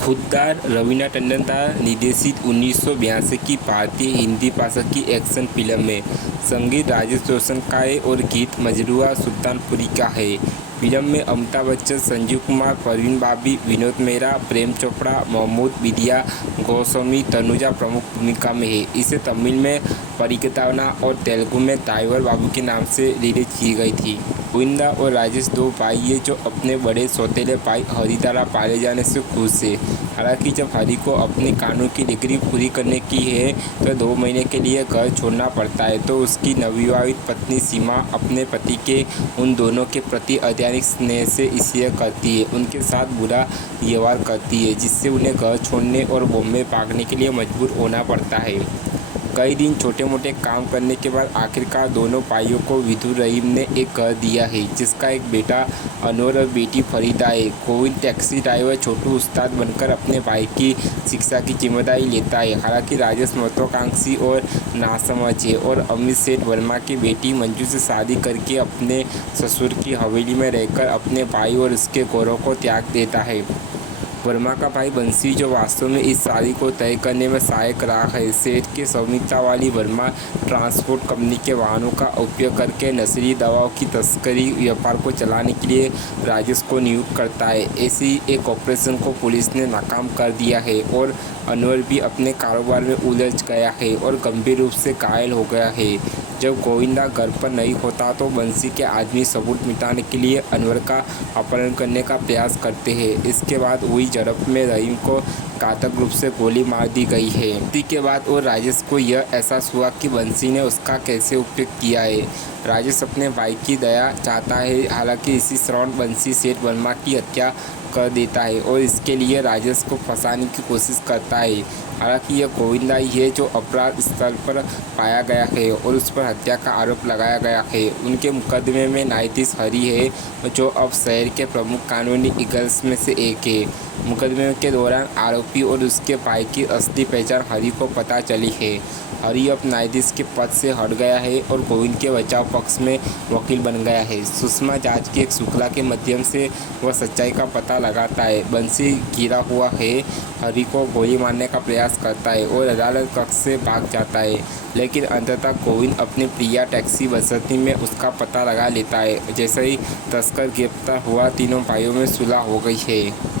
खुददार रवीना टंडन द्वारा निर्देशित 1982 की भारतीय हिंदी भाषा की एक्शन फिल्म में संगीत राजेश रोशन का है और गीत मजरूआ सुल्तानपुरी का है। फिल्म में अमिताभ बच्चन, संजीव कुमार, परवीन बाबी, विनोद मेहरा, प्रेम चोपड़ा, महमूद विद्या गोस्वामी, तनुजा प्रमुख भूमिका में है। इसे तमिल में परिकतावना और तेलुगु में ड्राइवर बाबू के नाम से रिलीज की गई थी। गोविंदा और राजेश दो भाई हैं जो अपने बड़े सौतेले भाई हरि द्वारा पाले जाने से खुश है। हालांकि जब हरि को अपनी कानून की डिग्री पूरी करने की है तो 2 महीने के लिए घर छोड़ना पड़ता है, तो उसकी नवविवाहित पत्नी सीमा अपने पति के उन दोनों के प्रति अत्यधिक स्नेह से इसलिए करती है, उनके साथ बुरा व्यवहार करती है, जिससे उन्हें घर छोड़ने और बॉम्बे भागने के लिए मजबूर होना पड़ता है। कई दिन छोटे मोटे काम करने के बाद आखिरकार दोनों भाइयों को विधु रहीम ने एक घर दिया है, जिसका एक बेटा अनवर और बेटी फरीदा है। गोविंद टैक्सी ड्राइवर छोटू उस्ताद बनकर अपने भाई की शिक्षा की जिम्मेदारी लेता है। हालांकि राजेश महत्वाकांक्षी और नासमझ है और अमित सेठ वर्मा की बेटी मंजू से शादी करके अपने ससुर की हवेली में रहकर अपने भाई और उसके गौरव को त्याग देता है। वर्मा का भाई बंसी, जो वास्तव में इस शादी को तय करने में सहायक रहा है, सेठ के स्वामित्व वाली वर्मा ट्रांसपोर्ट कंपनी के वाहनों का उपयोग करके नशीली दवाओं की तस्करी व्यापार को चलाने के लिए राजेश को नियुक्त करता है। ऐसी एक ऑपरेशन को पुलिस ने नाकाम कर दिया है और अनवर भी अपने कारोबार में उलझ गया है और गंभीर रूप से घायल हो गया है। जब गोविंदा घर पर नहीं होता तो बंसी के आदमी सबूत मिटाने के लिए अनवर का अपहरण करने का प्रयास करते हैं। इसके बाद हुई झड़प में रहीम को घातक रूप से गोली मार दी गई है। इसी के बाद और राजेश को यह एहसास हुआ कि बंसी ने उसका कैसे उपयोग किया है। राजेश अपने भाई की दया चाहता है, हालांकि इसी श्रवण बंसी सेठ वर्मा की हत्या कर देता है और इसके लिए राजेश को फंसाने की कोशिश करता है। हालांकि यह गोविंदा ही है जो अपराध स्थल पर पाया गया है और उस पर हत्या का आरोप लगाया गया है। उनके मुकदमे में न्यायाधीश हरि है, जो अब शहर के प्रमुख कानूनी ईगल्स में से एक है। मुकदमे के दौरान आरोपी और उसके भाई की असली पहचान हरि को पता चली है। हरि अब न्यायाधीश के पद से हट गया है और गोविंद के बचाव पक्ष में वकील बन गया है। सुषमा जांच की एक श्रृंखला के माध्यम से वह सच्चाई का पता लगाता है। बंसी गिरा हुआ है, हरि को गोली मारने का प्रयास करता है और अदालत कक्ष से भाग जाता है, लेकिन अंततः गोविंद अपनी प्रिया टैक्सी बसती में उसका पता लगा लेता है। जैसे ही तस्कर गिरफ्तार हुआ, तीनों भाइयों में सुलह हो गई है।